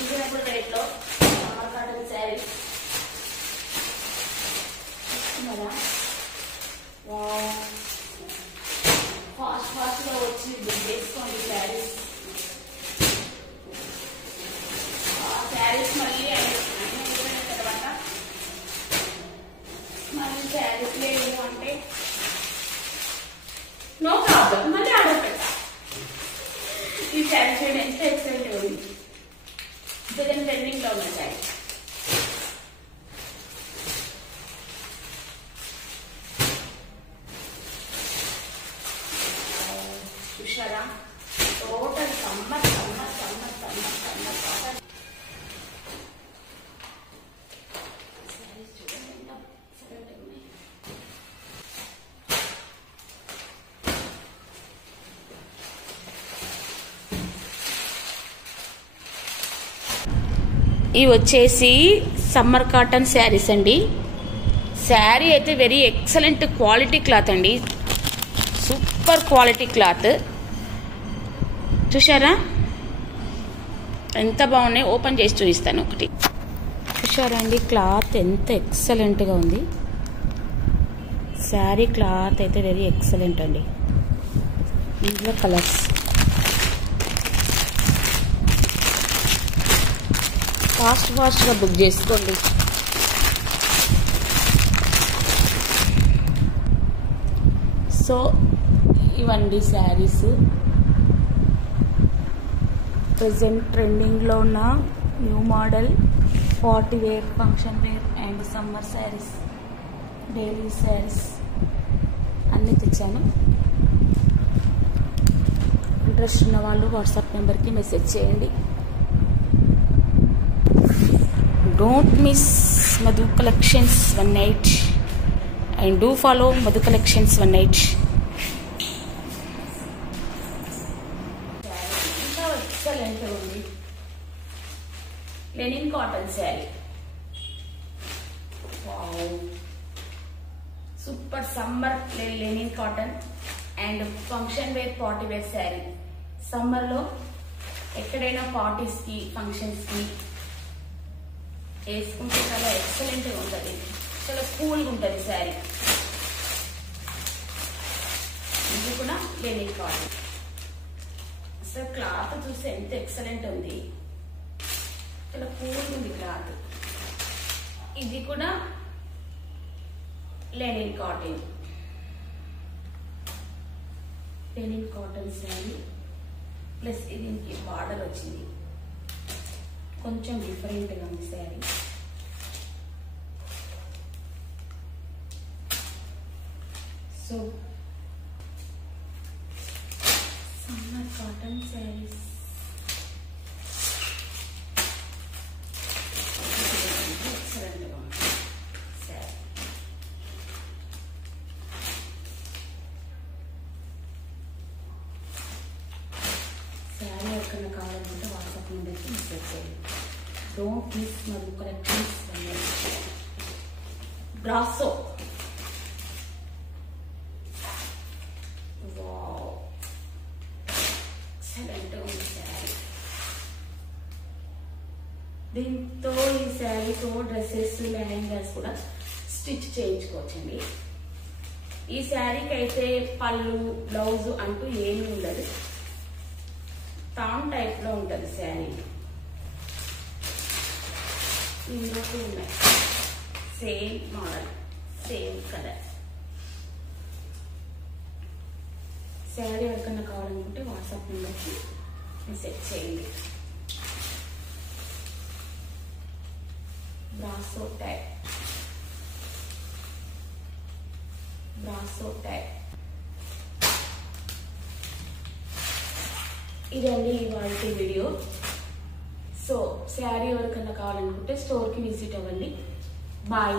Reasonable rate లో summer cotton saris కదా. Fast గా వచ్చి బుక్ చేసుకోండి శారీస్. శారీస్ మళ్ళీ అయిపోయిన తర్వాత మళ్ళీ శారీస్ లేదు అంటే నో ప్రాబ్లం, మళ్ళీ ఆర్డర్ పెట్టా. ఈ శారీ చూడండి ఎంత ఎక్సలెంట్ ఉంది. జగన్ ట్రెండింగ్ లో ఉన్న శారీ. చూసారా, total summer summer summer summer summer cotton saris చూడండి ఎంత ఎక్సలెంట్ ఉన్నాయి. ఇవి వచ్చేసి సమ్మర్ కాటన్ శారీస్ అండి. శారీ అయితే వెరీ ఎక్సలెంట్ క్వాలిటీ క్లాత్ అండి, సూపర్ క్వాలిటీ క్లాత్. చూసారా ఎంత బాగున్నాయి. ఓపెన్ చేసి చూపిస్తాను ఒకటి. చూసారా అండి క్లాత్ ఎంత ఎక్సలెంట్గా ఉంది. శారీ క్లాత్ అయితే వెరీ ఎక్సలెంట్ అండి. ఇందులో కలర్స్ ఫాస్ట్గా బుక్ చేసుకోండి. సో ఇవండి శారీస్ ప్రజెంట్ ట్రెండింగ్లో ఉన్న new model party wear, function wear and summer saris, daily saris అన్నీ తెచ్చాను. ఇంట్రెస్ట్ ఉన్న వాళ్ళు వాట్సాప్ నెంబర్కి మెసేజ్ చేయండి. Don't miss Madhu Collections 18 and do follow Madhu Collections 18. Excellent ఉంది. Linen cotton saree. Wow. Super summer linen cotton and function wear party wear saree. Summer లో ఎక్కడైనా parties కి ఫంక్షన్స్ కి వేసుకుంటే చాలా ఎక్సలెంట్ గా ఉంటుంది, చాలా కూల్ గా ఉంటుంది శారీ. ఇది కూడా లెనిన్ కాటన్. అసలు క్లాత్ చూస్తే ఎంత ఎక్సలెంట్ ఉంది, చాలా కూల్ గా ఉంది క్లాత్. ఇది కూడా linen cotton, linen cotton sari plus దీనికి బార్డర్ వచ్చింది. కొంచెం డిఫరెంట్గా ఉంది sari. So summer cotton saris ఎక్సలెంట్గా ఉంది శారీ. శారీ ఎక్కడైనా కావాలనుకుంటే వాట్సాప్ నెంబర్కి మెసేజ్ చేయండి. Don't miss Madhu Collections. Brasso. Wow. Excellent saree. దీంతో ఈ శారీతో డ్రెస్సెస్, లెహంగాస్ కూడా స్టిచ్ చేయించుకోవచ్చండి. ఈ శారీకి అయితే పళ్ళు, బ్లౌజ్ అంటూ ఏమీ ఉండదు. తాన్ టైప్ లో ఉంటుంది శారీ. ఇందులో ఉన్నాయి same model, same colour. Sari ఎవరికన్నా కావాలనుకుంటే వాట్సాప్ నెంబర్కి మెసేజ్ చేయండి. Brasso type, brasso type. ఇదండి ఇవాళ వీడియో. సో శారీ ఎవరికన్నా కావాలనుకుంటే స్టోర్కి విజిట్ అవ్వండి. బాయ్.